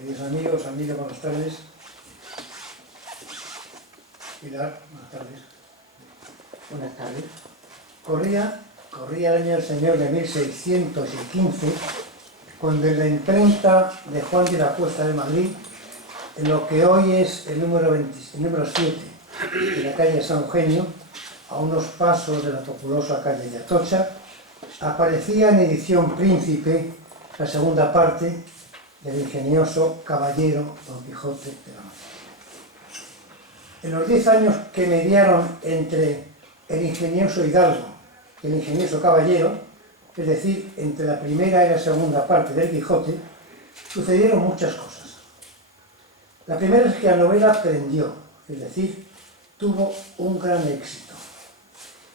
Queridos amigos, amigas, buenas tardes. Pilar, buenas tardes. Buenas tardes. Corría el año del Señor de 1615, cuando en la imprenta de Juan de la Cuesta de Madrid, en lo que hoy es el número 7 de la calle San Eugenio, a unos pasos de la populosa calle de Atocha, aparecía en edición Príncipe la segunda parte del ingenioso caballero Don Quijote de la Mancha. En los 10 años que mediaron entre el ingenioso hidalgo y el ingenioso caballero, es decir, entre la primera y la segunda parte del Quijote, sucedieron muchas cosas. La primera es que la novela prendió, es decir, tuvo un gran éxito.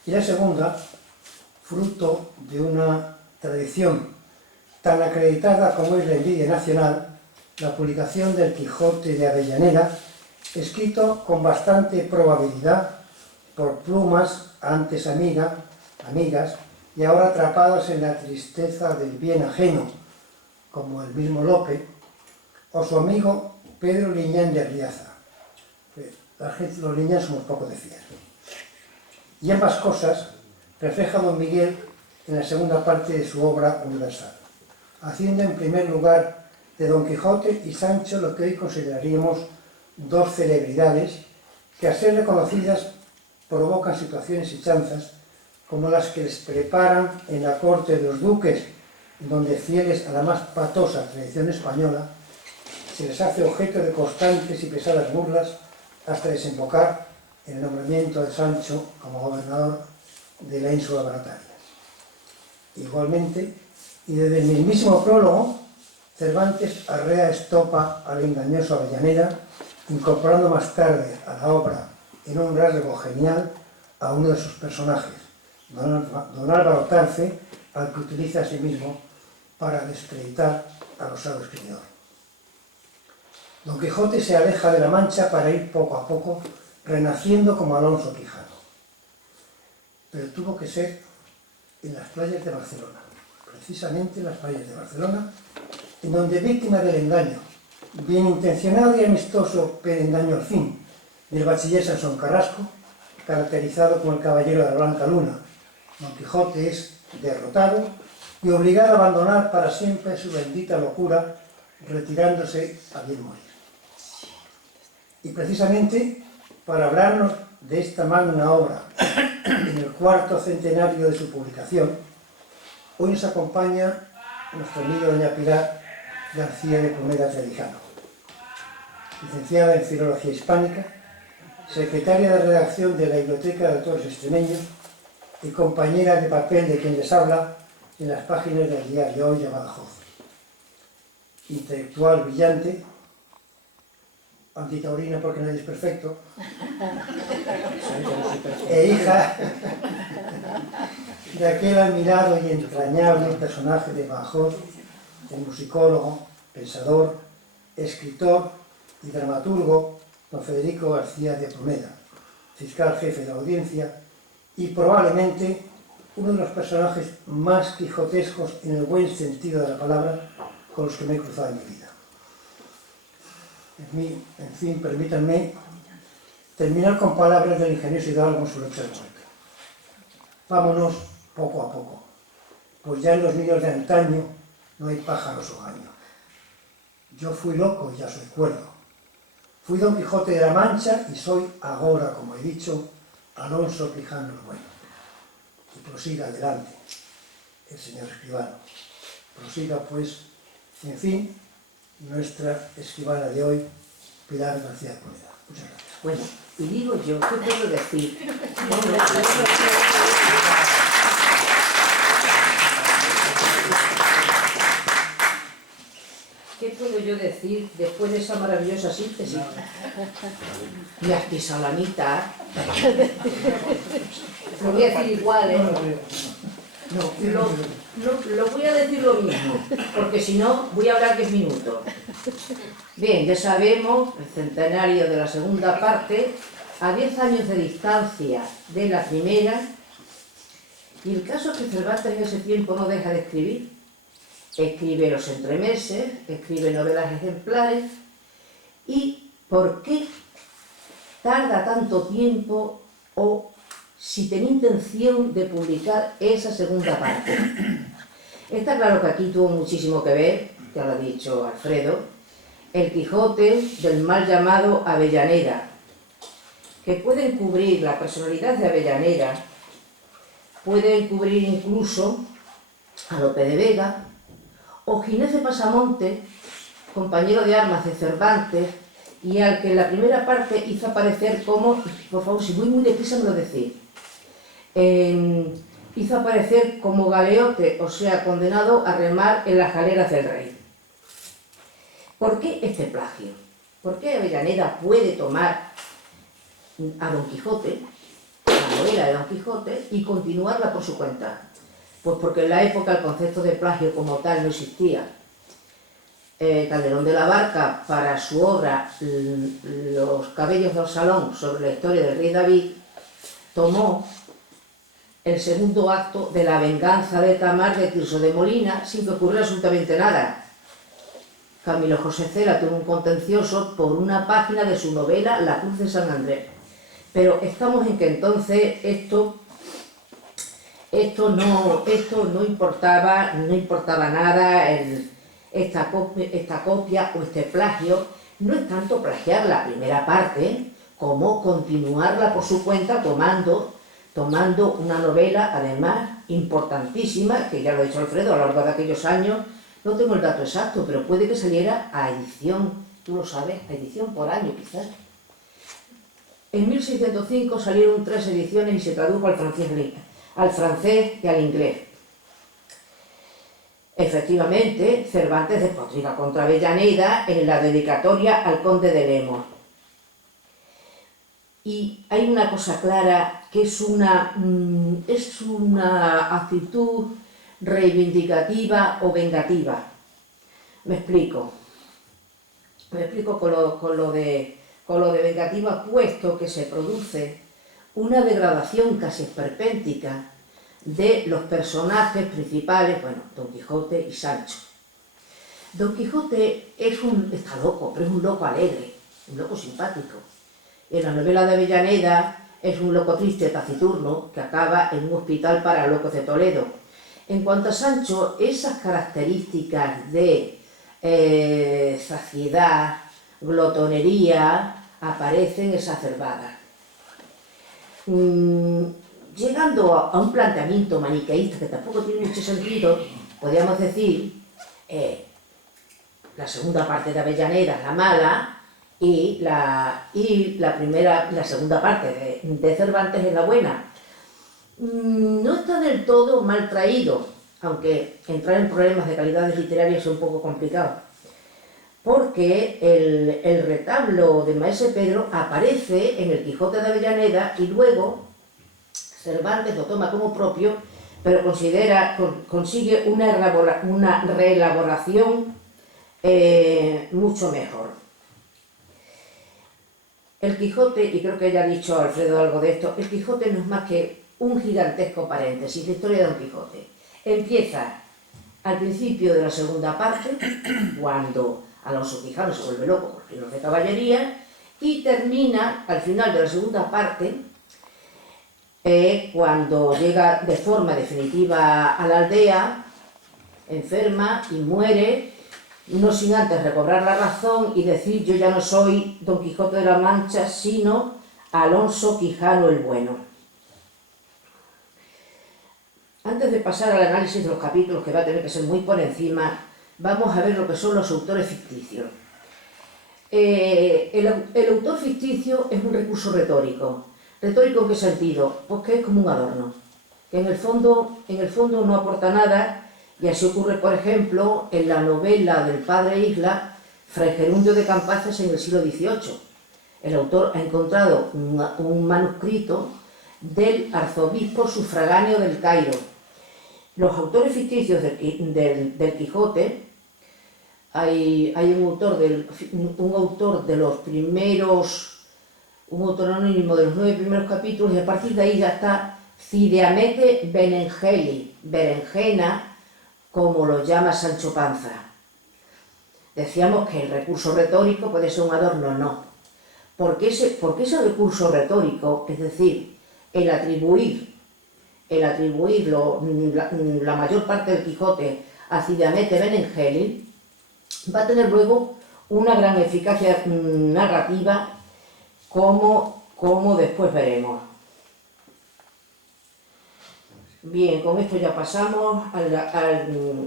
Y la segunda, fruto de una tradición tan acreditada como es la envidia nacional, la publicación del Quijote de Avellaneda, escrito con bastante probabilidad por plumas antes amigas y ahora atrapadas en la tristeza del bien ajeno, como el mismo Lope, o su amigo Pedro Liñán de Arriaza. Los Liñán somos poco de fiar. Y ambas cosas refleja don Miguel en la segunda parte de su obra universal, haciendo en primer lugar de Don Quijote y Sancho lo que hoy consideraríamos dos celebridades que, a ser reconocidas, provocan situaciones y chanzas como las que les preparan en la corte de los duques, donde, fieles a la más patosa tradición española, se les hace objeto de constantes y pesadas burlas hasta desembocar en el nombramiento de Sancho como gobernador de la ínsula Barataria. Igualmente, y desde el mismísimo prólogo, Cervantes arrea estopa al engañoso Avellaneda, incorporando más tarde a la obra, en un rasgo genial, a uno de sus personajes, don Álvaro Tarfe, al que utiliza a sí mismo para descreditar al osado escritor. Don Quijote se aleja de la Mancha para ir poco a poco renaciendo como Alonso Quijano. Pero tuvo que ser en las playas de Barcelona, precisamente en las playas de Barcelona, en donde, víctima del engaño, bien intencionado y amistoso, pero engaño al fin, del bachiller Sansón Carrasco, caracterizado como el caballero de la Blanca Luna, Don Quijote es derrotado y obligado a abandonar para siempre su bendita locura, retirándose a bien morir. Y precisamente para hablarnos de esta magna obra, en el cuarto centenario de su publicación, hoy nos acompaña nuestra amiga doña Pilar García de Promeda Trevijano, licenciada en Filología Hispánica, secretaria de redacción de la Biblioteca de Autores Extremeños y compañera de papel de quien les habla en las páginas del diario Hoy de Badajoz. Intelectual brillante, antitaurina porque nadie es perfecto, e hija de aquel admirado y entrañable personaje de Badajoz, el musicólogo, pensador, escritor y dramaturgo don Federico García de Promeda, fiscal jefe de la Audiencia y probablemente uno de los personajes más quijotescos en el buen sentido de la palabra con los que me he cruzado en mi vida. En fin, permítanme terminar con palabras del ingenioso hidalgo en su letra de muerte. Vámonos poco a poco, pues ya en los nidos de antaño no hay pájaros hogaño. Yo fui loco y ya soy cuerdo. Fui Don Quijote de la Mancha y soy agora, como he dicho, Alonso Quijano el Bueno. Y prosiga adelante el señor escribano. Prosiga, pues, en fin, nuestra escribana de hoy, Pilar García de Promeda. Muchas gracias. Bueno, y digo yo, ¿qué puedo decir? ¿Qué puedo yo decir después de esa maravillosa síntesis? Y artesalanita. Lo voy a decir igual, ¿eh? Lo voy a decir lo mismo, porque si no voy a hablar 10 minutos. Bien, ya sabemos, el centenario de la segunda parte, a 10 años de distancia de la primera, y el caso es que Cervantes en ese tiempo no deja de escribir, escribe los entremeses, escribe novelas ejemplares. ¿Y por qué tarda tanto tiempo o si tenía intención de publicar esa segunda parte? Está claro que aquí tuvo muchísimo que ver, ya lo ha dicho Alfredo, el Quijote del mal llamado Avellaneda, que puede encubrir la personalidad de Avellaneda, puede encubrir incluso a Lope de Vega, o Ginés de Pasamonte, compañero de armas de Cervantes, y al que en la primera parte hizo aparecer como, por favor, si voy muy deprisa me lo decís, hizo aparecer como galeote, o sea, condenado a remar en las galeras del rey. ¿Por qué este plagio? ¿Por qué Avellaneda puede tomar a Don Quijote, la novela de Don Quijote, y continuarla por su cuenta? Pues porque en la época el concepto de plagio como tal no existía. Calderón de la Barca, para su obra Los cabellos del salón, sobre la historia del rey David, tomó el segundo acto de La venganza de Tamar de Tirso de Molina sin que ocurriera absolutamente nada. Camilo José Cela tuvo un contencioso por una página de su novela La cruz de San Andrés. Pero estamos en que entonces esto no importaba nada, esta copia o este plagio. No es tanto plagiar la primera parte como continuarla por su cuenta tomando una novela, además, importantísima, que ya lo ha dicho Alfredo, a lo largo de aquellos años, no tengo el dato exacto, pero puede que saliera a edición, tú lo sabes, a edición por año quizás. En 1605 salieron 3 ediciones y se tradujo al francés y al inglés. Efectivamente, Cervantes despotrica contra Avellaneda en la dedicatoria al conde de Lemos. Y hay una cosa clara, que es una actitud reivindicativa o vengativa. Me explico con lo de vengativa, puesto que se produce una degradación casi esperpéntica de los personajes principales, bueno, Don Quijote y Sancho. Don Quijote está loco, pero es un loco alegre, un loco simpático. En la novela de Avellaneda es un loco triste, taciturno, que acaba en un hospital para locos de Toledo. En cuanto a Sancho, esas características de saciedad, glotonería, aparecen exacerbadas. Llegando a un planteamiento maniqueísta que tampoco tiene mucho sentido, podríamos decir la segunda parte de Avellaneda es la mala y la segunda parte de Cervantes es la buena. No está del todo mal traído, aunque entrar en problemas de calidades literarias es un poco complicado, porque el retablo de Maese Pedro aparece en el Quijote de Avellaneda y luego Cervantes lo toma como propio, pero consigue una reelaboración mucho mejor. El Quijote, y creo que ya ha dicho Alfredo algo de esto, el Quijote no es más que un gigantesco paréntesis, la historia de Don Quijote. Empieza al principio de la segunda parte, cuando Alonso Quijano se vuelve loco por libros de caballería, y termina al final de la segunda parte, cuando llega de forma definitiva a la aldea, enferma y muere, no sin antes recobrar la razón y decir: yo ya no soy Don Quijote de la Mancha, sino Alonso Quijano el Bueno. Antes de pasar al análisis de los capítulos, que va a tener que ser muy por encima, vamos a ver lo que son los autores ficticios. El autor ficticio es un recurso retórico. ¿Retórico en qué sentido? Pues que es como un adorno, que en el fondo no aporta nada. Y así ocurre, por ejemplo, en la novela del padre Isla, Fray Gerundio de Campaces, en el siglo XVIII. El autor ha encontrado un manuscrito del arzobispo sufragáneo del Cairo. Los autores ficticios del Quijote, hay un autor de los primeros, un autor anónimo de los 9 primeros capítulos, y a partir de ahí ya está Cideamete Benengeli, berenjena, como lo llama Sancho Panza. Decíamos que el recurso retórico puede ser un adorno, no. Porque ese recurso retórico, es decir, el atribuir la mayor parte del Quijote a Cide Benengeli, va a tener luego una gran eficacia narrativa, como después veremos. Bien, con esto ya pasamos al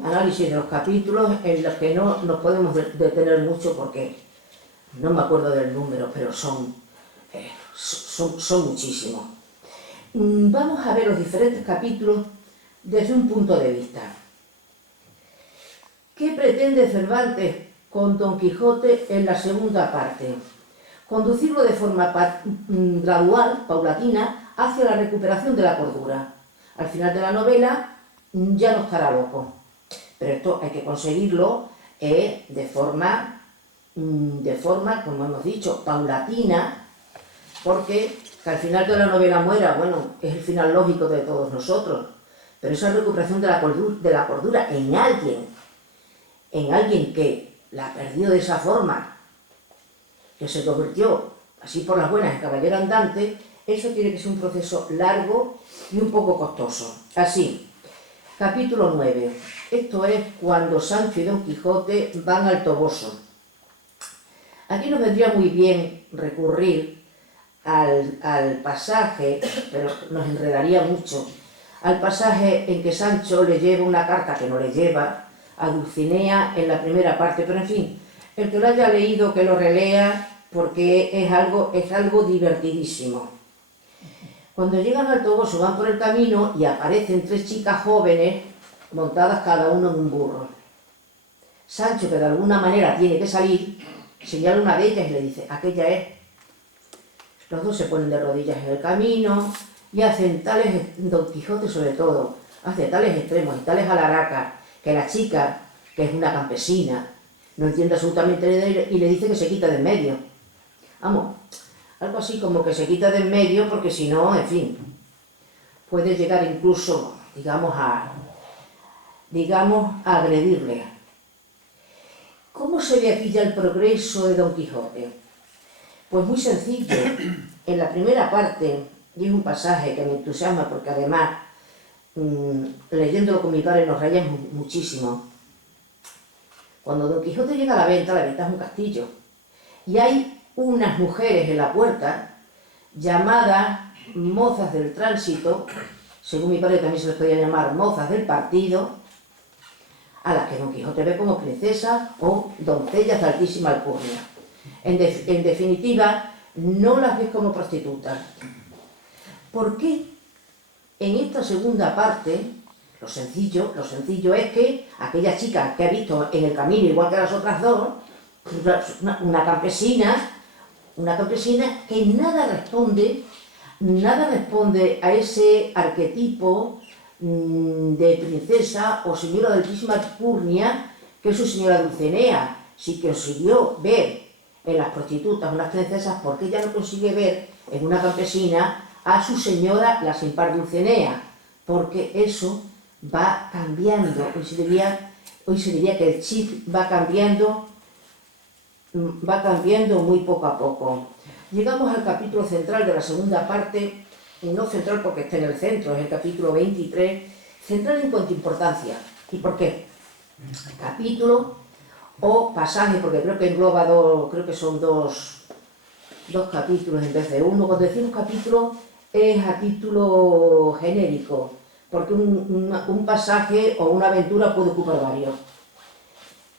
análisis de los capítulos, en los que no nos podemos detener mucho porque no me acuerdo del número, pero son muchísimos. Vamos a ver los diferentes capítulos desde un punto de vista. ¿Qué pretende Cervantes con Don Quijote en la segunda parte? Conducirlo de forma gradual, paulatina, hacia la recuperación de la cordura. Al final de la novela ya no estará loco, pero esto hay que conseguirlo de forma, como hemos dicho, paulatina, porque que al final de la novela muera, bueno, es el final lógico de todos nosotros, pero esa recuperación de la cordura en alguien que la perdió de esa forma, que se convirtió así por las buenas en caballero andante, eso tiene que ser un proceso largo y un poco costoso. Así, capítulo 9. Esto es cuando Sancho y Don Quijote van al Toboso. Aquí nos vendría muy bien recurrir al pasaje, pero nos enredaría mucho, al pasaje en que Sancho le lleva una carta que no le lleva a Dulcinea en la primera parte, pero en fin, el que lo haya leído que lo relea, porque es algo divertidísimo. Cuando llegan al Toboso van por el camino y aparecen 3 chicas jóvenes montadas cada uno en un burro. Sancho, que de alguna manera tiene que salir, señala una de ellas y le dice: aquella es. Los dos se ponen de rodillas en el camino y hacen tales, Don Quijote sobre todo, hace tales extremos y tales alaracas que la chica, que es una campesina, no entiende absolutamente nada y le dice que se quita de en medio. Vamos, algo así como que se quita de en medio porque si no, en fin, puede llegar incluso, digamos, a agredirle. ¿Cómo se ve aquí ya el progreso de Don Quijote? Pues muy sencillo. En la primera parte, y es un pasaje que me entusiasma porque además, leyéndolo con mi padre nos reíamos muchísimo. Cuando Don Quijote llega a la venta es un castillo, y hay unas mujeres en la puerta llamadas mozas del tránsito, según mi padre también se les podía llamar mozas del partido, a las que Don Quijote ve como princesas o doncellas de altísima alcurnia. En definitiva, no las ves como prostitutas. ¿Por qué? En esta segunda parte, lo sencillo es que aquella chica que ha visto en el camino, igual que las otras dos, una campesina que nada responde a ese arquetipo de princesa o señora de altísima alcurnia que es su señora Dulcinea. Si consiguió ver en las prostitutas unas princesas, ¿por qué ella no consigue ver en una campesina a su señora, la sin par Dulcinea? Porque eso va cambiando. Hoy se diría que el chip va cambiando muy poco a poco. Llegamos al capítulo central de la segunda parte, no central porque está en el centro, es el capítulo 23, central en cuanto a importancia. ¿Y por qué? Capítulo o pasaje, porque creo que engloba creo que son dos capítulos en vez de uno. Cuando decimos capítulo es a título genérico, porque un pasaje o una aventura puede ocupar varios.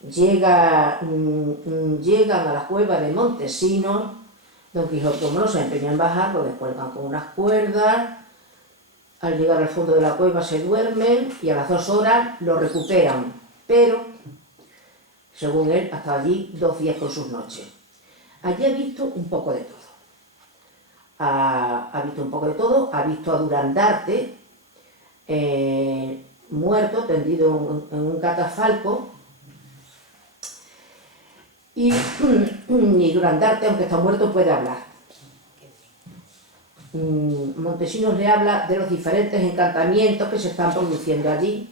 Llegan a la cueva de Montesinos. Don Quijote, como no se empeña en bajar, lo descuelgan con unas cuerdas. Al llegar al fondo de la cueva se duermen y a las 2 horas lo recuperan, pero según él, hasta allí 2 días con sus noches. Allí ha visto un poco de todo. Ha visto a Durandarte muerto, tendido en un catafalco, y Durandarte, aunque está muerto, puede hablar. Montesinos le habla de los diferentes encantamientos que se están produciendo allí,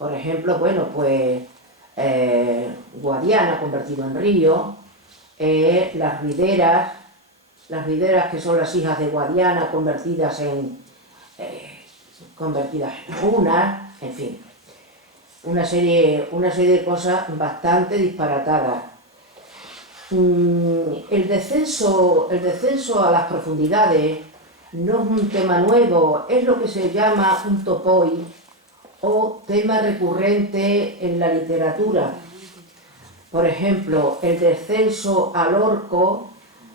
Por ejemplo, bueno, pues Guadiana convertido en río, las rideras que son las hijas de Guadiana convertidas en runas, en fin, una serie de cosas bastante disparatadas. El descenso a las profundidades no es un tema nuevo, es lo que se llama un topoi o tema recurrente en la literatura. Por ejemplo, el descenso al orco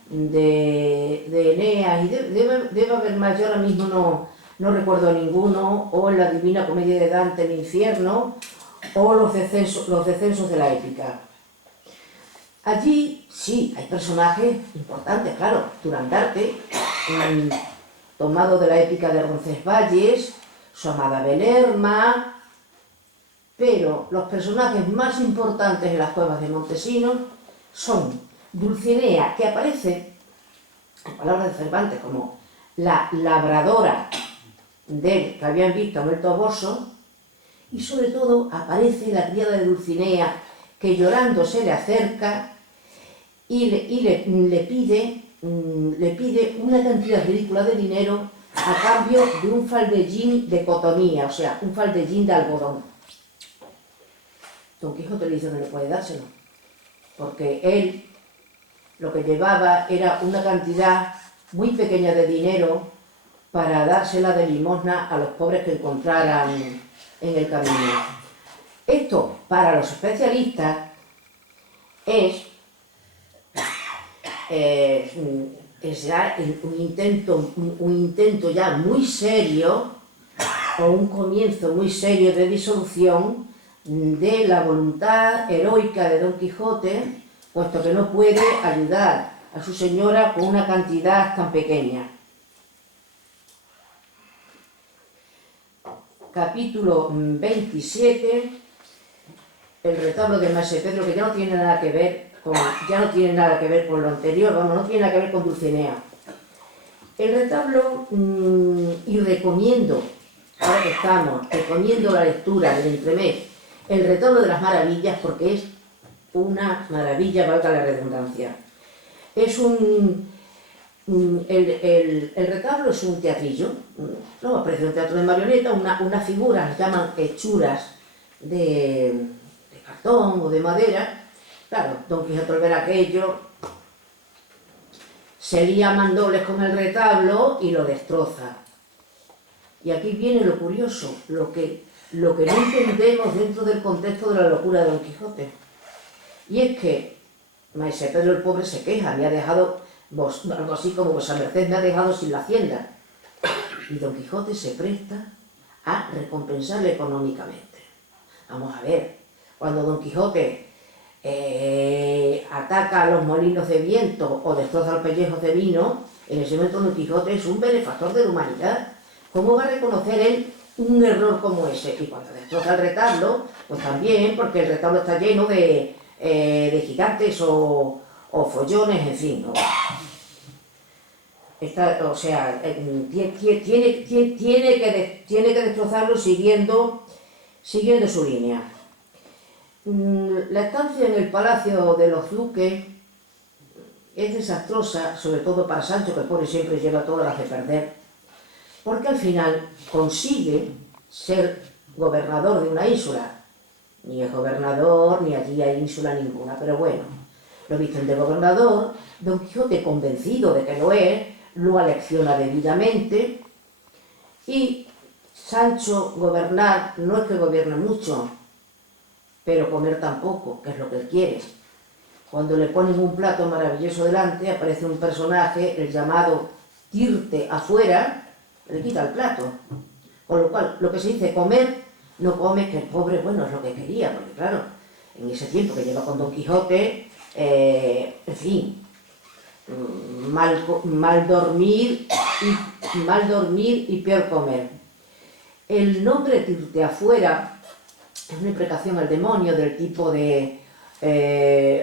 de Eneas, y debe haber más, yo ahora mismo no recuerdo ninguno, o en la Divina Comedia de Dante, el infierno, o los descensos de la épica. Allí sí, hay personajes importantes, claro, Durandarte, tomado de la épica de Roncesvalles, su amada Belerma, pero los personajes más importantes en las cuevas de Montesinos son Dulcinea, que aparece, en palabras de Cervantes, como la labradora que habían visto a Melito Bosso, y sobre todo aparece la criada de Dulcinea, que llorando se le acerca y le pide una cantidad ridícula de dinero a cambio de un faldellín de cotonía, o sea, un faldellín de algodón. Don Quijote le dice que no puede dárselo, porque él lo que llevaba era una cantidad muy pequeña de dinero para dársela de limosna a los pobres que encontraran en el camino. Esto, para los especialistas, es un intento ya muy serio, o un comienzo muy serio de disolución de la voluntad heroica de Don Quijote, puesto que no puede ayudar a su señora con una cantidad tan pequeña. Capítulo 27, el retablo de Maese Pedro, que ya no tiene nada que ver con lo anterior, no tiene nada que ver con Dulcinea. El retablo, y recomiendo, ahora que estamos, recomiendo la lectura del entremés, el retablo de las maravillas, porque es una maravilla, valga la redundancia. Es el retablo es un teatrillo, no parece un teatro de marioneta, unas figuras, las llaman hechuras de cartón o de madera. Claro, Don Quijote al ver aquello se lía mandobles con el retablo y lo destroza. Y aquí viene lo curioso, lo que no entendemos dentro del contexto de la locura de Don Quijote. Y es que Maese Pedro el pobre se queja, me ha dejado, algo así como vuesa merced me ha dejado sin la hacienda. Y Don Quijote se presta a recompensarle económicamente. Vamos a ver, cuando Don Quijote ataca a los molinos de viento o destroza los pellejos de vino, en ese momento Don Quijote es un benefactor de la humanidad. ¿Cómo va a reconocer él un error como ese? Y cuando destroza el retablo, pues también, porque el retablo está lleno de gigantes o follones, en fin, ¿no? Tiene que destrozarlo siguiendo su línea. La estancia en el palacio de los duques es desastrosa, sobre todo para Sancho, que el pobre siempre lleva todas las de perder, porque al final consigue ser gobernador de una ínsula. Ni es gobernador, ni allí hay ínsula ninguna, pero bueno, lo visten de gobernador. Don Quijote, convencido de que lo es, lo alecciona debidamente, y Sancho gobernar no es que gobierne mucho, pero comer tampoco, que es lo que él quiere. Cuando le ponen un plato maravilloso delante, aparece un personaje, el llamado Tirte afuera, le quita el plato. Con lo cual, lo que se dice comer, no come, que el pobre, bueno, es lo que quería, porque claro, en ese tiempo que lleva con Don Quijote, en fin, mal dormir y peor comer. El nombre Tirte afuera es una imprecación al demonio del tipo de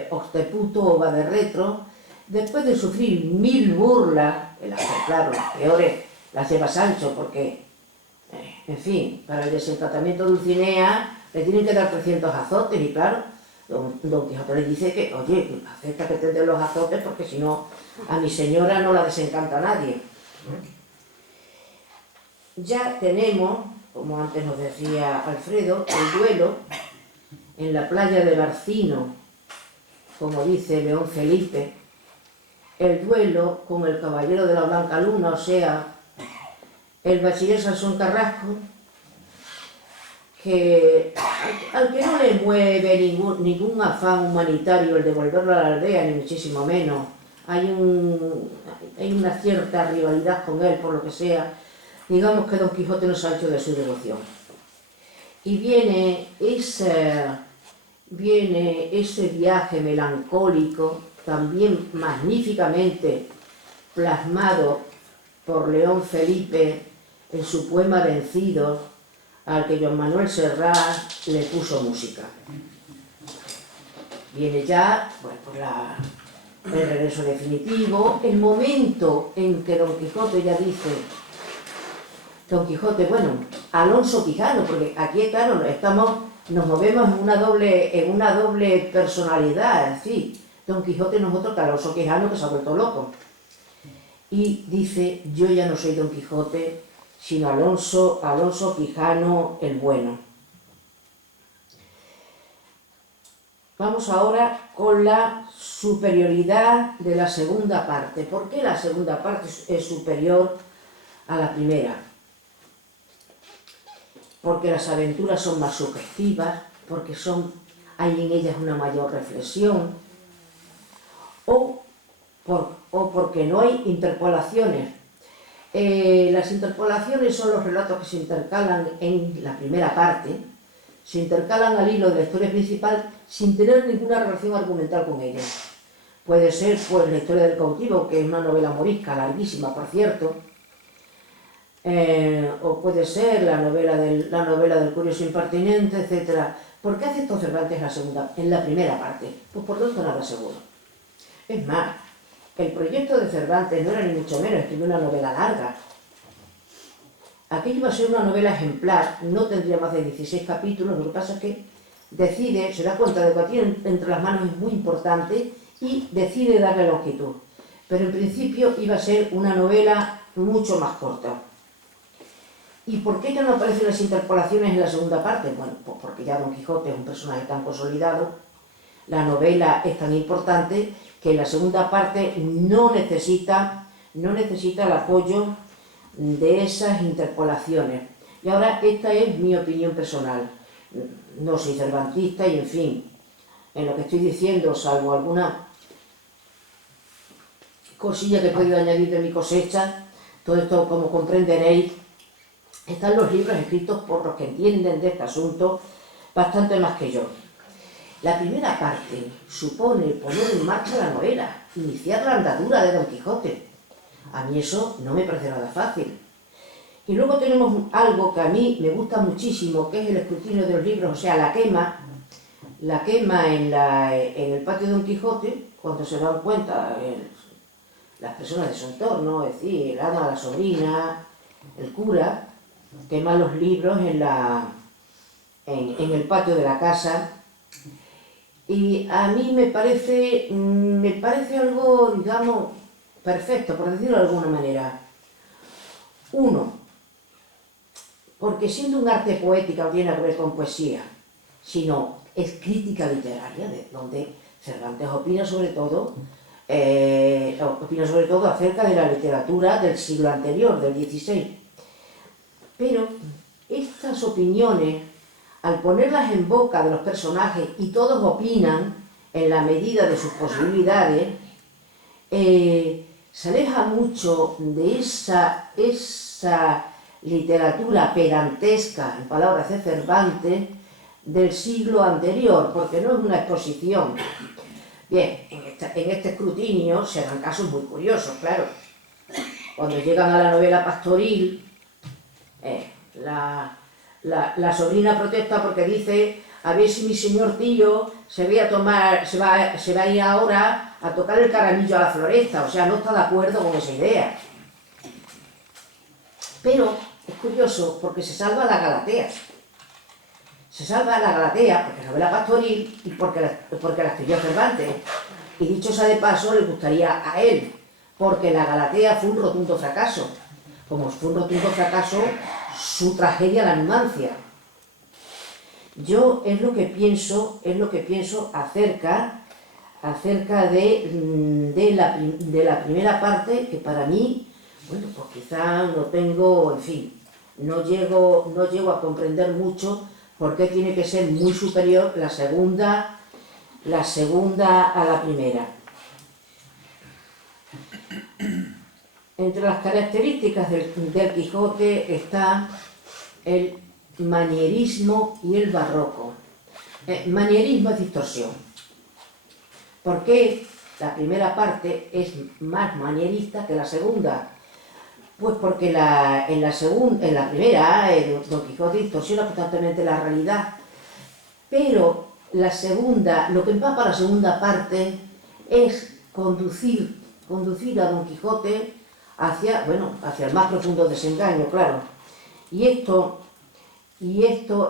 Osteputo o Vaderretro. Después de sufrir 1000 burlas, claro, las peores las lleva Sancho, porque, en fin, para el desencantamiento de Dulcinea, le tienen que dar 300 azotes y claro, don Quijote le dice que, oye, acepta que te den los azotes porque si no, a mi señora no la desencanta a nadie. Ya tenemos, como antes nos decía Alfredo, el duelo en la playa de Barcino, como dice León Felipe, el duelo con el caballero de la Blanca Luna, o sea, el bachiller Sansón Carrasco, que al que no le mueve ningún afán humanitario el devolverlo a la aldea, ni muchísimo menos. Hay una cierta rivalidad con él, por lo que sea. Digamos que Don Quijote no se ha hecho de su devoción. Y viene ese viaje melancólico, también magníficamente plasmado por León Felipe en su poema Vencidos, al que Joan Manuel Serrat le puso música. Viene ya el regreso definitivo, el momento en que Don Quijote ya dice, Don Quijote, bueno, Alonso Quijano, porque aquí, claro, nos movemos en una doble personalidad, es decir, Don Quijote no es otro que Alonso Quijano, que se ha vuelto loco. Y dice, yo ya no soy Don Quijote, sino Alonso Quijano el bueno. Vamos ahora con la superioridad de la segunda parte. ¿Por qué la segunda parte es superior a la primera? Porque las aventuras son más sugestivas, porque hay en ellas una mayor reflexión, o porque no hay interpolaciones. Las interpolaciones son los relatos que se intercalan en la primera parte, se intercalan al hilo de la historia principal sin tener ninguna relación argumental con ella. Puede ser pues la historia del cautivo, que es una novela morisca, larguísima por cierto, o puede ser la novela del curioso impertinente, etc. ¿Por qué hace esto Cervantes en la primera parte? Pues por tanto nada seguro. Es más, el proyecto de Cervantes no era ni mucho menos escribir una novela larga. Aquello iba a ser una novela ejemplar, no tendría más de 16 capítulos, lo que pasa es que se da cuenta de que lo que tiene entre las manos es muy importante y decide darle longitud. Pero en principio iba a ser una novela mucho más corta. ¿Y por qué ya no aparecen las interpolaciones en la segunda parte? Bueno, pues porque ya Don Quijote es un personaje tan consolidado, la novela es tan importante que en la segunda parte no necesita el apoyo de esas interpolaciones. Y ahora esta es mi opinión personal. No soy cervantista y en fin, en lo que estoy diciendo, salvo alguna cosilla que he podido añadir de mi cosecha, todo esto, como comprenderéis, están los libros escritos por los que entienden de este asunto bastante más que yo. La primera parte supone poner en marcha la novela, iniciar la andadura de Don Quijote. A mí eso no me parece nada fácil. Y luego tenemos algo que a mí me gusta muchísimo, que es el escrutinio de los libros, o sea, la quema en el patio de Don Quijote, cuando se dan cuenta las personas de su entorno, es decir, el ama, la sobrina, el cura, queman los libros en el patio de la casa. Y a mí me parece algo, digamos, perfecto, por decirlo de alguna manera. Uno, porque siendo un arte poética no tiene que ver con poesía, sino es crítica literaria, donde Cervantes opina sobre todo acerca de la literatura del siglo anterior, del XVI. Pero estas opiniones, al ponerlas en boca de los personajes y todos opinan en la medida de sus posibilidades, se aleja mucho de esa literatura pedantesca, en palabras de Cervantes, del siglo anterior, porque no es una exposición. Bien, en este escrutinio se dan casos muy curiosos, claro. Cuando llegan a la novela pastoril, la sobrina protesta porque dice, a ver si mi señor tío se va a ir ahora a tocar el caramillo a la floresta, o sea, no está de acuerdo con esa idea. Pero es curioso porque se salva la Galatea. Se salva la Galatea porque es novela pastoril y porque la escribió Cervantes. Y dicho sea de paso, le gustaría a él, porque la Galatea fue un rotundo fracaso. Como fue un rotundo fracaso, su tragedia La Numancia. Yo es lo que pienso acerca de la primera parte, que para mí, bueno, pues quizá no tengo, en fin, no llego a comprender mucho por qué tiene que ser muy superior la segunda a la primera. Entre las características del Quijote está el manierismo y el barroco. Manierismo es distorsión. ¿Por qué la primera parte es más manierista que la segunda? Pues porque en la primera Don Quijote distorsiona constantemente la realidad, pero la segunda, lo que empapa la segunda parte es conducir a Don Quijote hacia el más profundo desengaño, claro. Y esto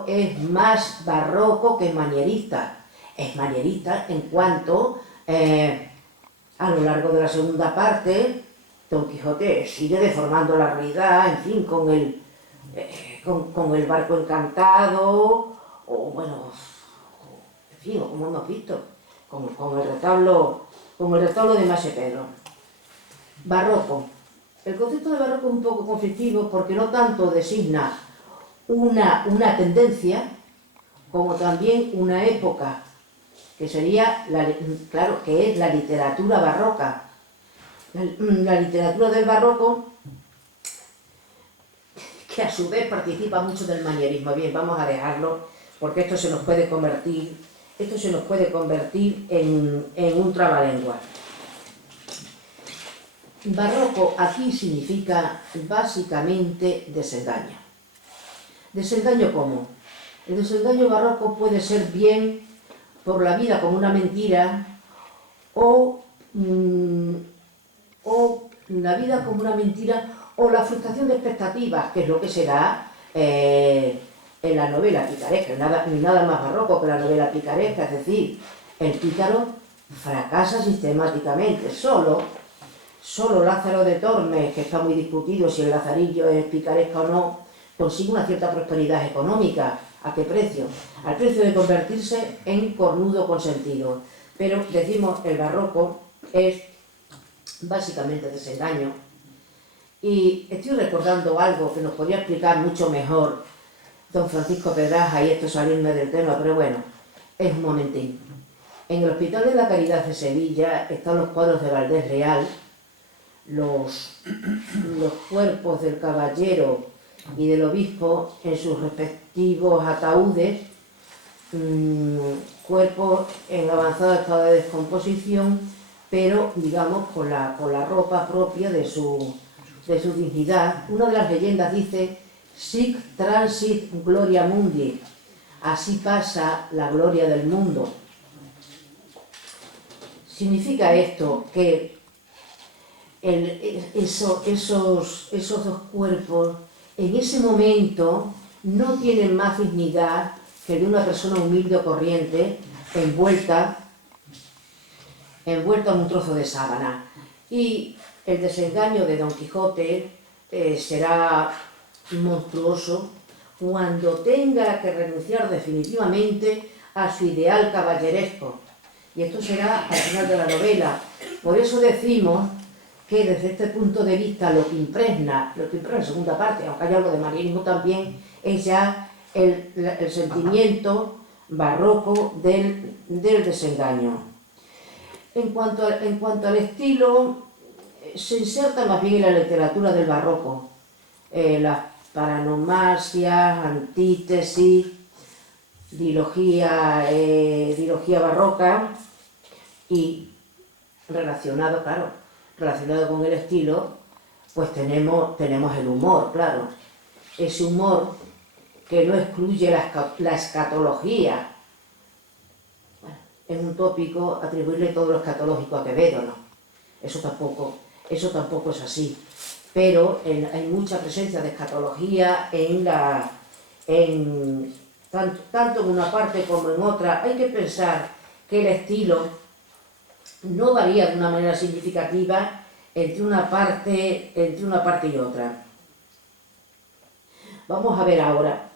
es más barroco que manierista. Es manierista en cuanto a lo largo de la segunda parte Don Quijote sigue deformando la realidad, en fin, con el barco encantado, o bueno, en fin, como hemos visto, con el retablo de Mase Pedro. Barroco. El concepto de barroco es un poco conflictivo porque no tanto designa una tendencia como también una época, que sería, que es la literatura barroca. La literatura del barroco, que a su vez participa mucho del manierismo. Bien, vamos a dejarlo, porque esto se nos puede convertir en un trabalengua. Barroco aquí significa básicamente desengaño. ¿Desengaño cómo? El desengaño barroco puede ser bien por la vida como una mentira o la vida como una mentira o la frustración de expectativas, que es lo que se da en la novela picaresca. Nada más barroco que la novela picaresca, es decir, el pícaro fracasa sistemáticamente. Solo Lázaro de Tormes, que está muy discutido si el Lazarillo es picaresca o no, consigue una cierta prosperidad económica. ¿A qué precio? Al precio de convertirse en cornudo consentido. Pero decimos, el barroco es básicamente desengaño. Y estoy recordando algo que nos podría explicar mucho mejor don Francisco Pedraja, y esto es salirme del tema, pero bueno, es un momentín. En el Hospital de la Caridad de Sevilla están los cuadros de Valdés Real, los cuerpos del caballero y del obispo en sus respectivos ataúdes, cuerpos en avanzado estado de descomposición, pero digamos con la ropa propia de su dignidad. Una de las leyendas dice: sic transit gloria mundi, así pasa la gloria del mundo. Significa esto que esos dos cuerpos en ese momento no tienen más dignidad que de una persona humilde o corriente envuelta en un trozo de sábana. Y el desengaño de Don Quijote será monstruoso cuando tenga que renunciar definitivamente a su ideal caballeresco. Y esto será al final de la novela. Por eso decimos que desde este punto de vista lo que impregna la segunda parte, aunque hay algo de manierismo también, es ya el sentimiento barroco del desengaño. En cuanto al estilo, se inserta más bien en la literatura del barroco. Las paranomasias, antítesis, dilogía barroca, y relacionado con el estilo, pues tenemos el humor, claro. Ese humor que no excluye la escatología. Bueno, es un tópico atribuirle todo lo escatológico a Quevedo, ¿no? Eso tampoco es así. Pero hay mucha presencia de escatología en tanto en una parte como en otra. Hay que pensar que el estilo no varía de una manera significativa entre una parte y otra. Vamos a ver ahora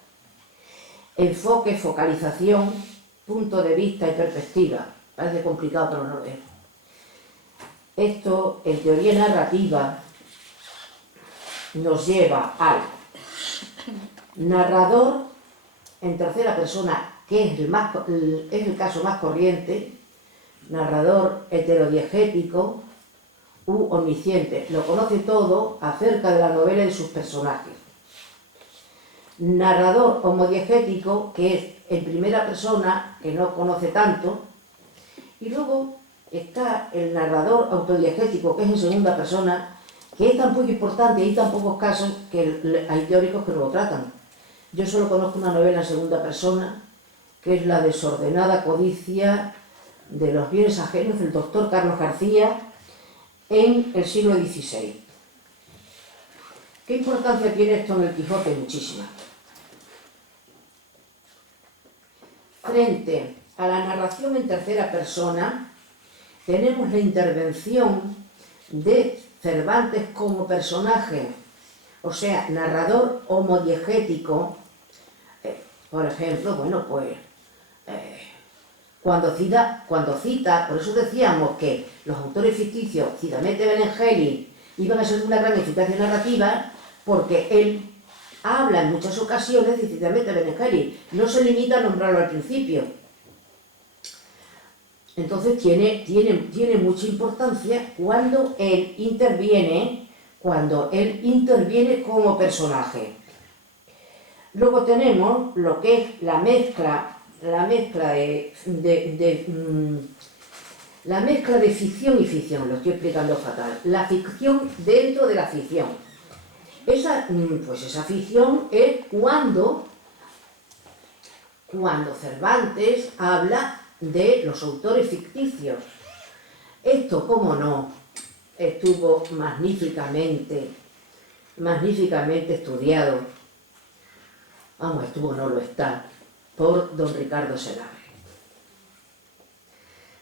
enfoque, focalización, punto de vista y perspectiva. Parece complicado, pero no lo es. Esto, en teoría narrativa, nos lleva al narrador en tercera persona, que es el caso más corriente, narrador heterodiegético u omnisciente, lo conoce todo acerca de la novela y de sus personajes. Narrador homodiegético, que es en primera persona, que no conoce tanto, y luego está el narrador autodiegético, que es en segunda persona, que es tan poco importante y hay tan pocos casos que hay teóricos que no lo tratan. Yo solo conozco una novela en segunda persona, que es La desordenada codicia de los bienes ajenos del doctor Carlos García en el siglo XVI. ¿Qué importancia tiene esto en el Quijote? Muchísima. Frente a la narración en tercera persona, tenemos la intervención de Cervantes como personaje, o sea, narrador homodiegético. Por ejemplo, bueno, pues cuando cita, por eso decíamos que los autores ficticios, Cidamete Benengeli, iban a ser una gran eficacia narrativa, porque él habla en muchas ocasiones de Cidamete Benengeli, no se limita a nombrarlo al principio. Entonces tiene mucha importancia cuando él interviene como personaje. Luego tenemos lo que es la mezcla de ficción y ficción, lo estoy explicando fatal. La ficción dentro de la ficción. Esa ficción es cuando Cervantes habla de los autores ficticios. Esto, cómo no, estuvo magníficamente estudiado. Vamos, no lo está, por don Ricardo Segarra.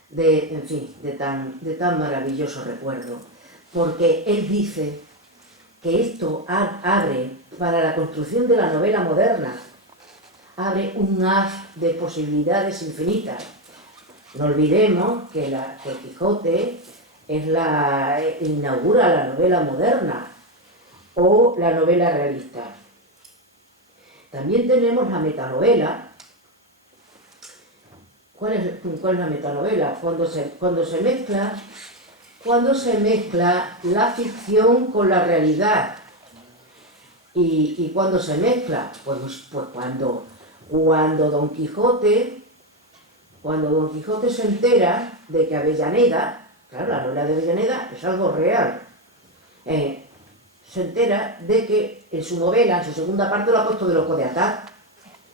De tan maravilloso recuerdo, porque él dice que esto abre, para la construcción de la novela moderna, abre un haz de posibilidades infinitas. No olvidemos que el Quijote inaugura la novela moderna o la novela realista. También tenemos la metanovela. ¿Cuál es la metanovela? Cuando se mezcla la ficción con la realidad. ¿Y cuándo se mezcla? Pues cuando Don Quijote se entera de que Avellaneda, claro, la novela de Avellaneda es algo real, se entera de que en su novela, en su segunda parte, lo ha puesto de loco de atar,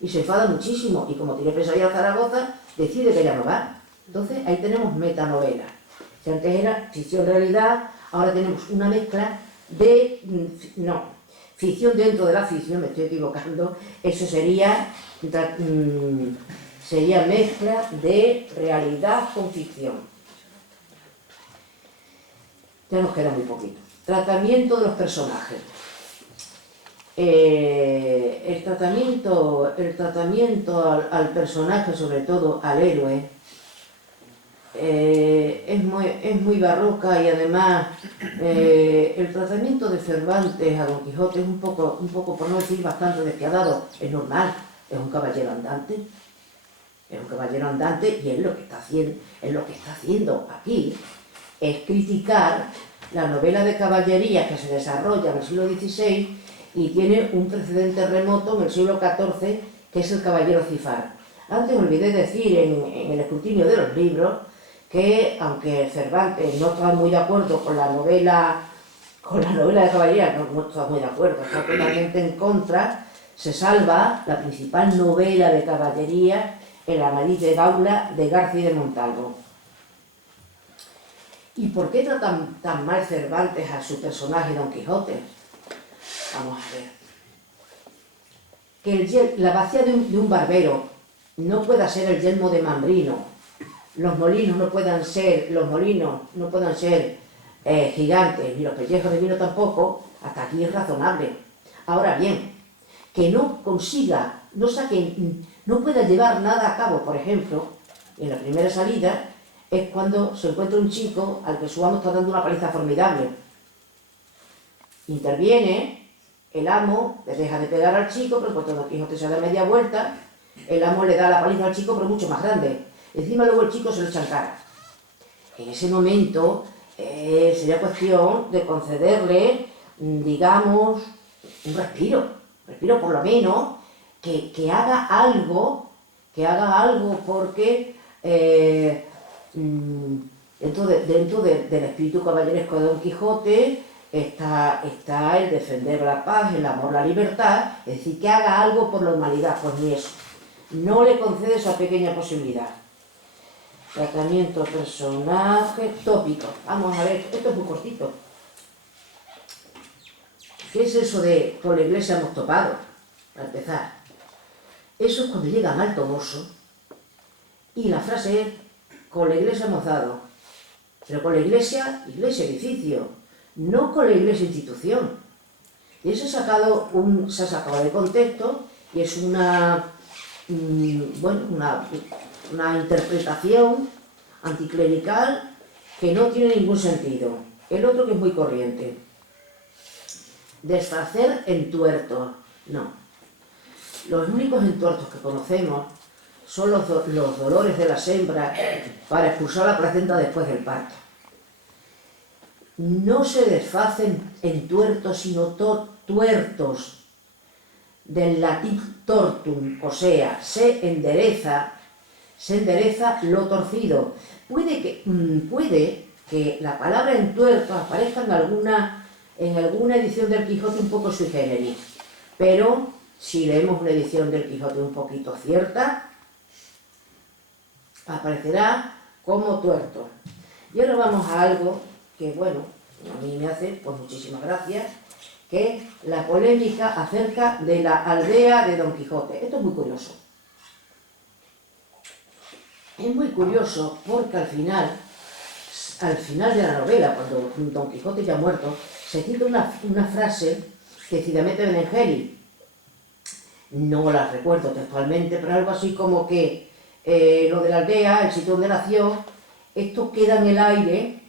y se enfada muchísimo, y como tiene presa ya a Zaragoza, decide que ya no va. Entonces ahí tenemos metanovela. Si antes era ficción-realidad, ahora tenemos una mezcla de... ficción dentro de la ficción, me estoy equivocando, eso sería mezcla de realidad con ficción. Ya nos queda muy poquito. Tratamiento de los personajes. El tratamiento al personaje, sobre todo al héroe, es muy barroca, y además el tratamiento de Cervantes a Don Quijote es un poco, por no decir bastante despiadado. Es normal, es un caballero andante, y él lo que está haciendo aquí es criticar la novela de caballería que se desarrolla en el siglo XVI y tiene un precedente remoto en el siglo XIV, que es el caballero Cifar. Antes olvidé decir en el escrutinio de los libros que, aunque Cervantes no estaba muy de acuerdo con la novela de caballería, no estaba muy de acuerdo, está totalmente en contra, se salva la principal novela de caballería, El Amadís de Gaula, de García de Montalvo. ¿Y por qué trata tan mal Cervantes a su personaje Don Quijote? Vamos a ver. que la bacía de un barbero no pueda ser el yelmo de Mambrino, los molinos no puedan ser gigantes, ni los pellejos de vino tampoco, hasta aquí es razonable. Ahora bien, que no consiga, no pueda llevar nada a cabo, por ejemplo, en la primera salida, es cuando se encuentra un chico al que su amo está dando una paliza formidable. Interviene, el amo le deja de pegar al chico, pero cuando Don Quijote se da media vuelta, el amo le da la paliza al chico, pero mucho más grande. Encima luego el chico se lo echa en cara. En ese momento sería cuestión de concederle, digamos, un respiro por lo menos, que haga algo porque dentro del espíritu caballeresco de Don Quijote está el defender la paz, el amor, la libertad, es decir, que haga algo por la humanidad, pues ni eso. No le concede esa pequeña posibilidad. Tratamiento, personaje, tópico. Vamos a ver, esto es muy cortito. ¿Qué es eso de con la iglesia hemos topado? Para empezar. Eso es cuando llega mal tomoso y la frase es con la iglesia hemos dado. Pero con la iglesia edificio, no con la iglesia institución. Y eso se ha sacado de contexto y es una interpretación anticlerical que no tiene ningún sentido. El otro que es muy corriente. Desfacer entuertos. No. Los únicos entuertos que conocemos son los dolores de las hembras para expulsar la placenta después del parto. No se desfacen entuertos, sino tuertos, del latín tortum, o sea, se endereza lo torcido. Puede que la palabra entuerto aparezca en alguna edición del Quijote un poco sui generis, pero si leemos una edición del Quijote un poquito cierta, aparecerá como tuerto. Y ahora vamos a algo que, bueno, a mí me hace pues muchísimas gracias, que es la polémica acerca de la aldea de Don Quijote. Esto es muy curioso. Es muy curioso porque al final de la novela, cuando Don Quijote ya ha muerto, se cita una frase de Cidamete Benengeli. No la recuerdo textualmente, pero algo así como que lo de la aldea, el sitio donde nació, esto queda en el aire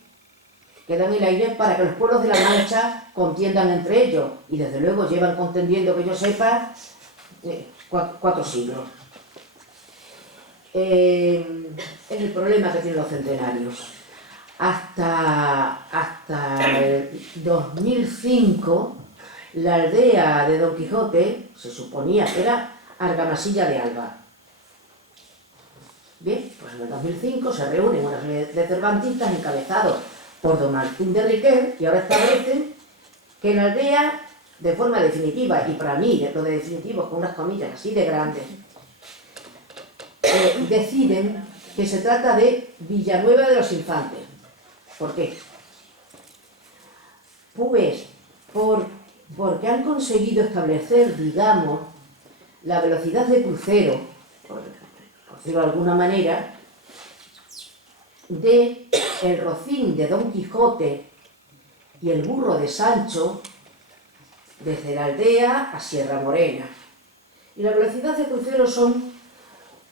para que los pueblos de la Mancha contiendan entre ellos, y desde luego llevan contendiendo, que yo sepa, 4 siglos. Es el problema que tienen los centenarios. Hasta el 2005, la aldea de Don Quijote se suponía que era Argamasilla de Alba. Bien, pues en el 2005 se reúnen una serie de cervantistas encabezados por don Martín de Riquer y ahora establecen que la aldea, de forma definitiva, y para mí lo de definitivo con unas comillas así de grandes, deciden que se trata de Villanueva de los Infantes. ¿Por qué? Pues porque han conseguido establecer, digamos, la velocidad de crucero, por decirlo de alguna manera, de el rocín de Don Quijote y el burro de Sancho desde la aldea a Sierra Morena. Y la velocidad de crucero son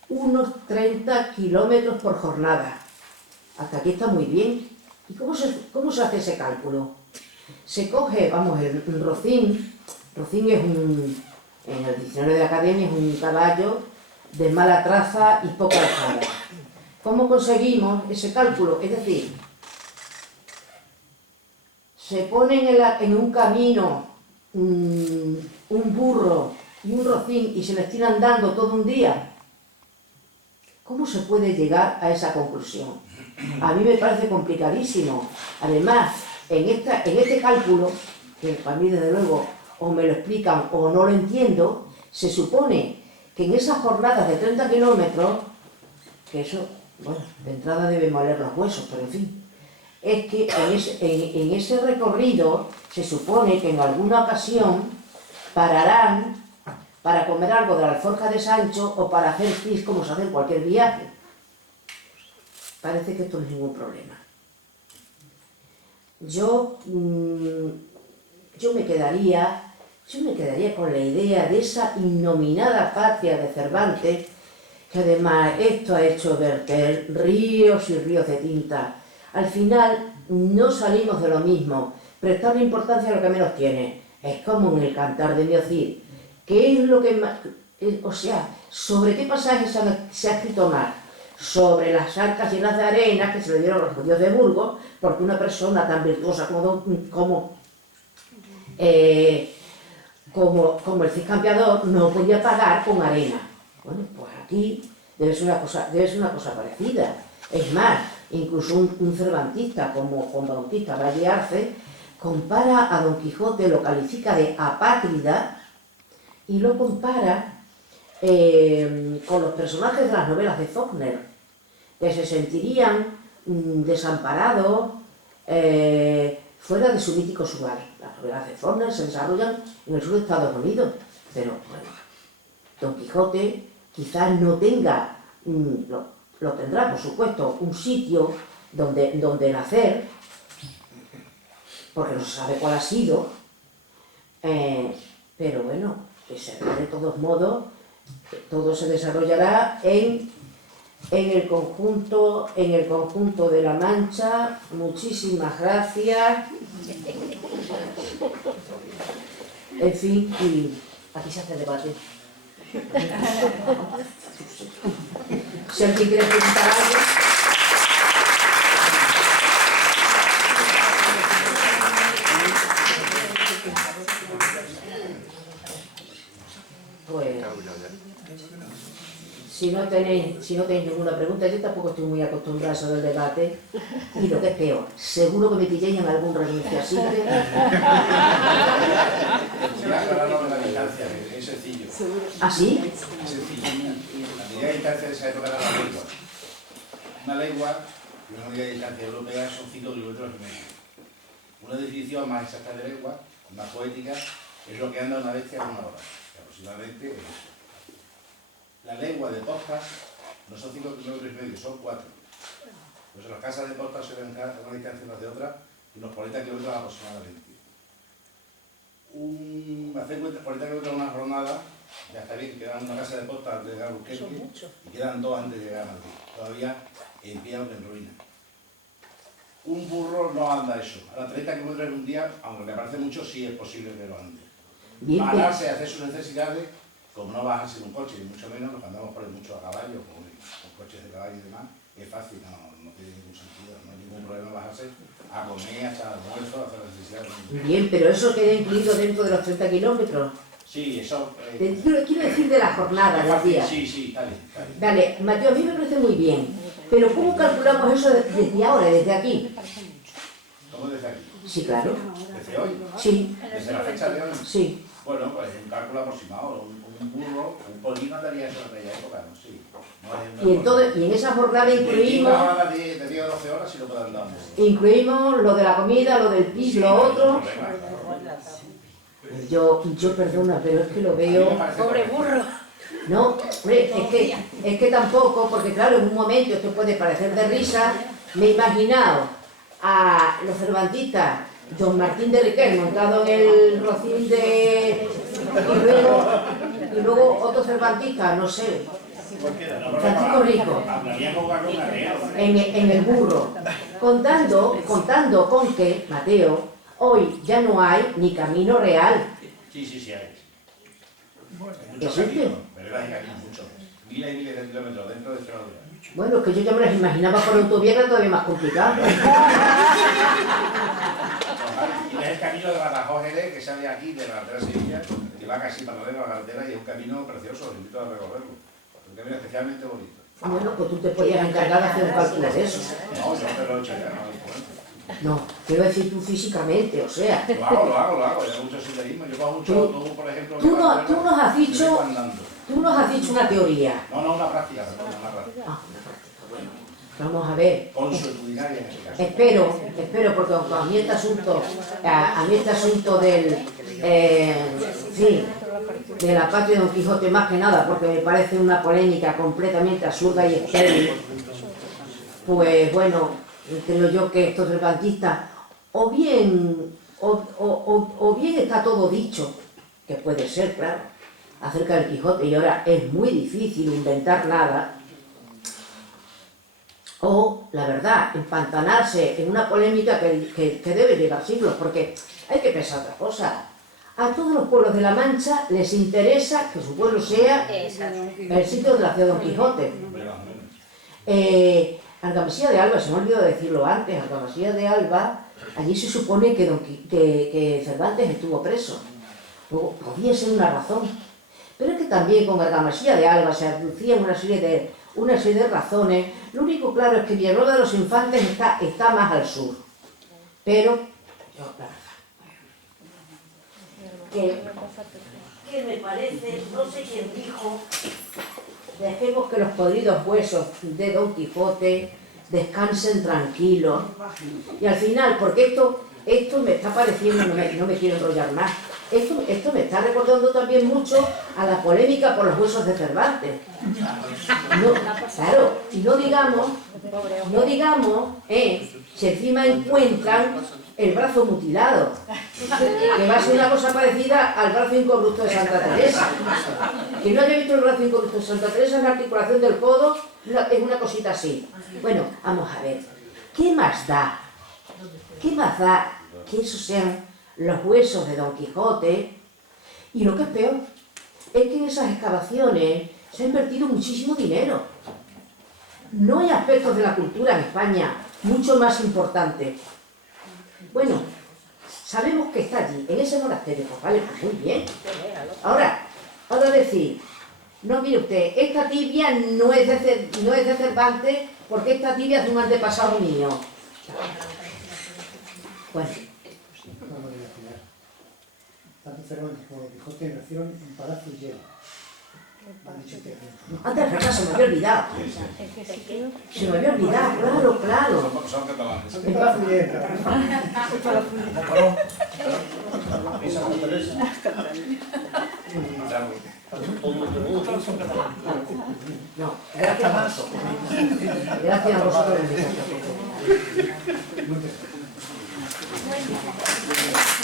unos 30 kilómetros por jornada. Hasta aquí está muy bien. ¿Y cómo se hace ese cálculo? Se coge, el rocín es en el diccionario de la Academia es un caballo de mala traza y poca alzada. ¿Cómo conseguimos ese cálculo? Es decir, se ponen en un camino un burro y un rocín y se les tiran dando todo un día. ¿Cómo se puede llegar a esa conclusión? A mí me parece complicadísimo. Además, en este cálculo, que para mí desde luego o me lo explican o no lo entiendo, se supone que en esas jornadas de 30 kilómetros, que eso, bueno, de entrada debe moler los huesos, pero en fin, es que en ese recorrido se supone que en alguna ocasión pararán para comer algo de la alforja de Sancho o para hacer pis como se hace en cualquier viaje. Parece que esto no es ningún problema. Yo me quedaría con la idea de esa innominada patria de Cervantes, que además esto ha hecho verter ríos y ríos de tinta. Al final no salimos de lo mismo, prestarle importancia a lo que menos tiene. Es como en el Cantar de Miocid. ¿Qué es lo que más, o sea, sobre qué pasajes se ha escrito más? Sobre las arcas llenas de arena que se le dieron a los judíos de Burgos, porque una persona tan virtuosa como el Cid Campeador no podía pagar con arena. Bueno, pues aquí debe ser una cosa parecida. Es más, incluso un cervantista como Juan Bautista Valle Arce compara a Don Quijote, lo califica de apátrida y lo compara con los personajes de las novelas de Faulkner, que se sentirían desamparados fuera de su mítico lugar. Las novelas de Faulkner se desarrollan en el sur de Estados Unidos, pero bueno, Don Quijote quizás no tenga, lo tendrá por supuesto, un sitio donde nacer, porque no se sabe cuál ha sido, pero bueno, de todos modos, todo se desarrollará en el conjunto de La Mancha. Muchísimas gracias. En fin, y aquí se hace debate. Si alguien quiere preguntar algo. Pues, si no tenéis ninguna pregunta, yo tampoco estoy muy acostumbrada a eso del debate, y lo que es peor, seguro que me pilléis en algún renuncio así. Es sencillo. ¿Ah, sí? Es sencillo. La medida de distancia de esa época era la legua. Una legua y una medida de distancia europea son 5 kilómetros y medio. Una definición más exacta de legua, más poética, es lo que anda una bestia en una hora. Aproximadamente es eso. La legua de postas no son 5 kilómetros y medio, son 4. Pues las casas de postas se ven a una distancia una de otra, unos 40 kilómetros aproximadamente. Hacer 40 kilómetros en una jornada, ya está bien, quedan una casa de postas antes de llegar a Albuquerque y quedan 2 antes de llegar a Madrid, todavía en pie aunque en ruina. Un burro no anda eso, a los 30 kilómetros en un día, aunque me parece mucho, sí es posible que lo ande. Pararse, hacer sus necesidades, como no bajarse en un coche, ni mucho menos, los que andamos por ahí mucho a caballo, con coches de caballo y demás, es fácil, no tiene ningún sentido, no hay ningún problema bajarse a comer, a echar almuerzo, a hacer las necesidades. Bien, pero eso queda incluido dentro de los 30 kilómetros. Sí, eso... Quiero decir de la jornada, del día. Sí, está bien, está bien. Vale, Mateo, a mí me parece muy bien, pero ¿cómo calculamos eso desde ahora, desde aquí? ¿Cómo desde aquí? Sí, claro. ¿Desde hoy? Sí. ¿Desde la fecha de hoy? Sí. Bueno, pues un cálculo aproximado, un burro, un polino daría eso en aquella época, ¿no? Sí. Y en esa jornada incluimos... Una jornada de 10 o 12 horas sí lo pueden dar. Incluimos lo de la comida, lo del pis, lo otro... Yo perdona, pero es que lo veo... Pobre burro. No, hombre, es que tampoco, porque claro, en un momento esto puede parecer de risa, me he imaginado a los cervantistas, Don Martín de Riquel montado en el rocín de... y luego otro cervantista, no sé, Francisco Rico, en el burro, contando con que, Mateo, hoy ya no hay ni camino real. Sí hay. ¿Existe? Pero hay caminos muchos. Miles y miles de kilómetros dentro de Extremadura. Bueno, es que yo ya me las imaginaba por autovía, que era todavía más complicado. Y es el camino de Badajoz Jerez, que sale aquí de la carretera Sevilla, que va casi paralelo a la carretera y es un camino precioso, os invito a recorrerlo. Un camino especialmente bonito. Bueno, pues tú te podías encargar de hacer un cálculo de eso. No, yo te lo he hecho ya, no hay problema. No, quiero decir tú físicamente, o sea... Lo hago, yo hago mucho senderismo, yo cojo mucho autobús, por ejemplo... Tú nos has dicho una teoría. No, una práctica, perdón, una práctica. Ah, una práctica, bueno. Vamos a ver. Consuetudinaria en ese caso. Espero, porque a mí este asunto del... sí, de la patria de Don Quijote, más que nada porque me parece una polémica completamente absurda y estéril, pues bueno, creo yo que estos cervantistas o bien está todo dicho, que puede ser, claro, acerca del Quijote, y ahora es muy difícil inventar nada, o, la verdad, empantanarse en una polémica que debe llevar siglos, porque hay que pensar otra cosa. A todos los pueblos de la Mancha les interesa que su pueblo sea el sitio de la ciudad de Don Quijote. Argamasilla de Alba, se me ha olvidado decirlo antes, Argamasilla de Alba, allí se supone que Cervantes estuvo preso. Luego, podía ser una razón. Pero es que también con Argamasilla de Alba se aducían una serie de razones. Lo único claro es que Villanueva de los Infantes está más al sur. Pero, yo, la verdad, que me parece, no sé quién dijo, dejemos que los podridos huesos de Don Quijote descansen tranquilos. Y al final, porque esto me está pareciendo, no me quiero enrollar más, esto me está recordando también mucho a la polémica por los huesos de Cervantes. No, claro, y no digamos, si encima encuentran el brazo mutilado, que va a ser una cosa parecida al brazo incorrupto de Santa Teresa. Quien no haya visto el brazo incorrupto de Santa Teresa, es la articulación del codo, es una cosita así. Bueno, vamos a ver, ¿qué más da? ¿Qué más da que esos sean los huesos de Don Quijote? Y lo que es peor, es que en esas excavaciones se ha invertido muchísimo dinero. No hay aspectos de la cultura en España mucho más importantes. Bueno, sabemos que está allí, en ese monasterio, pues vale, pues muy bien. Ahora decir, no, mire usted, esta tibia no es de Cervantes porque esta tibia es de un antepasado mío. Bueno. Tanto Cervantes como Don Quijote nacieron en Palacio Lleno. Antes, verdad, se me había olvidado. Se me había olvidado, claro. Son catalanes. En Palacio Lleno. No, gracias a vosotros. Muchas gracias.